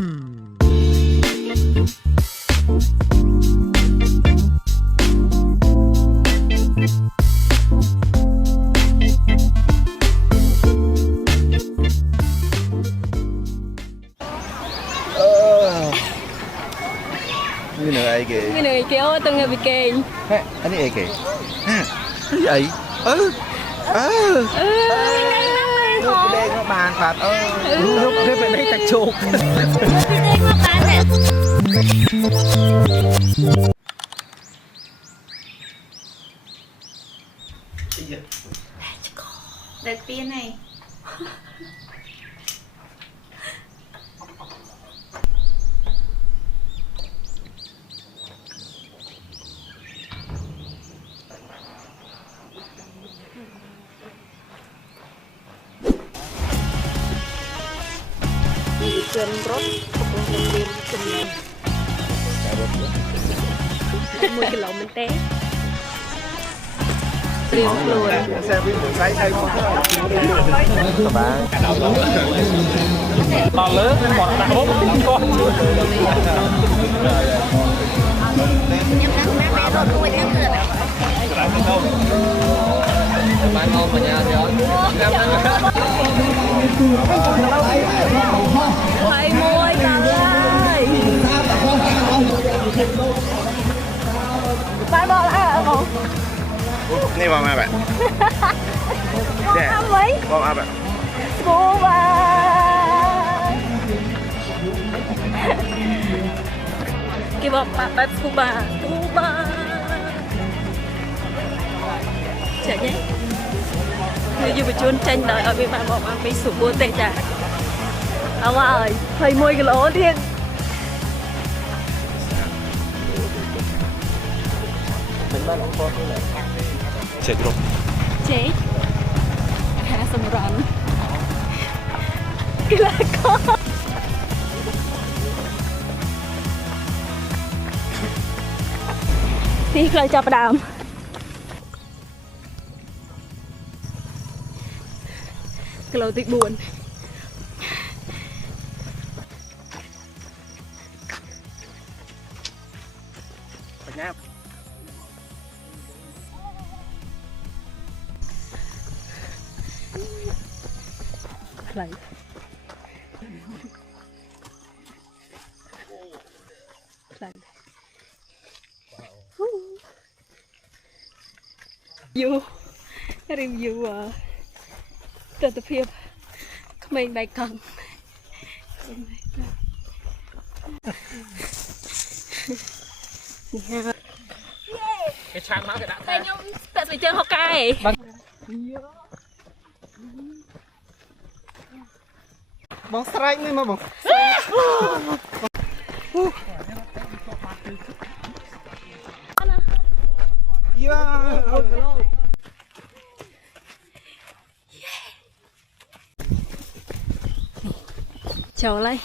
Như này ai kì? Như này kéo từng ngày bị kề. Anh ấy ai kì? Cái gì? Lúc đen nó bàn phạt lúc cái bên đấy tạch chuột. Đợt pin này. Chân rốt, không viên chân này. 1 គីឡូមែនទេព្រៀងខ្លួន Xe với một cái thay một các bạn. To lớn nên bọn đặt bốc con. Bạn ngon mà nhà thì Quay môi cả ơi. Bạn bỏ lại hả không? Này vào mà bạn. Ăn mấy? Vào mà bạn. Scuba. Kêu bọn bạn scuba. Scuba. Chả nhé. Người dù bị trốn tranh đời ở bên bạn bọn bạn bị sụp buôn tệ chả. Ông ơi, thầy 1 គីឡូទៀត Chạy được. ចេកខាសម្រន់កីឡាករទីខ្លះចាប់ផ្ដើមគីឡូទី 4 Nháp. Lại. Lại. Review ទស្សនភាពក្មេងបែកកង់នេះ cái chán máu cái đã តែខ្ញុំតែស្វេជើងហុកកែ Bóng strike này mà bóng. Chào lại.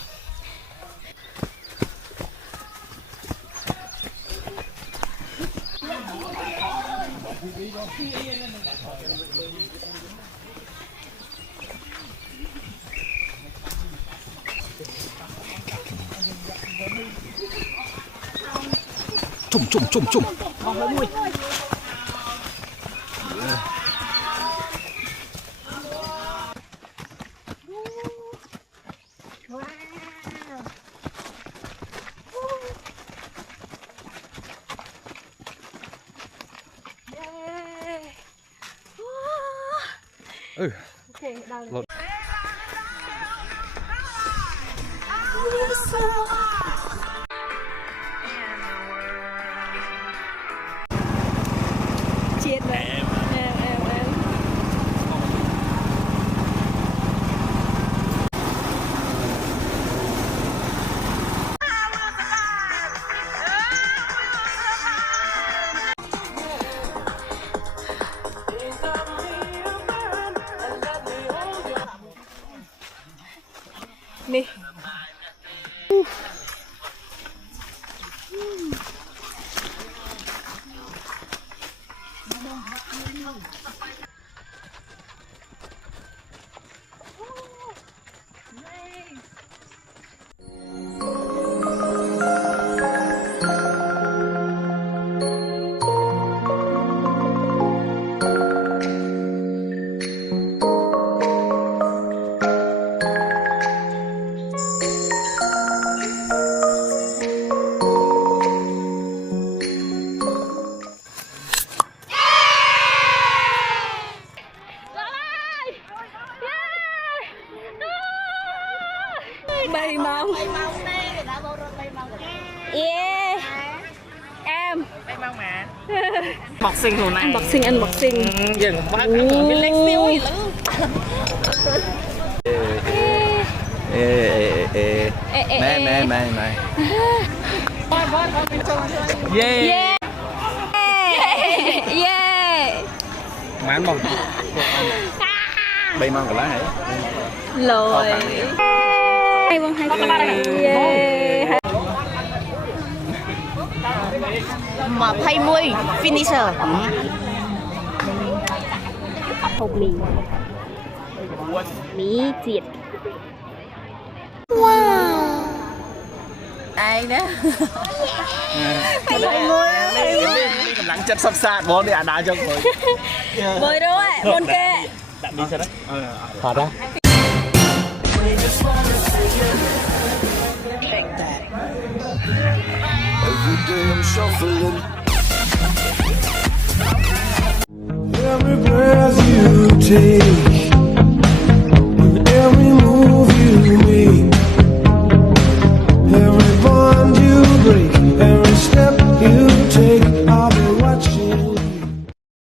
Chum. Okay, done. Lột. Chết rồi. Em. Nè. mong yeah em boxing hồi này unboxing dừng quá cái leg siêu mẹ yeah yeah mán mong bay mong cả lá hả lồi hay vâng hay yeah mà thay môi finisher hộp mì triệt ai đó cầm lắng chất sắp sát bố đi à đá cho người bơi đâu ạ môn kê đi sao đấy thật đó Every day I'm shuffling. Every breath you take.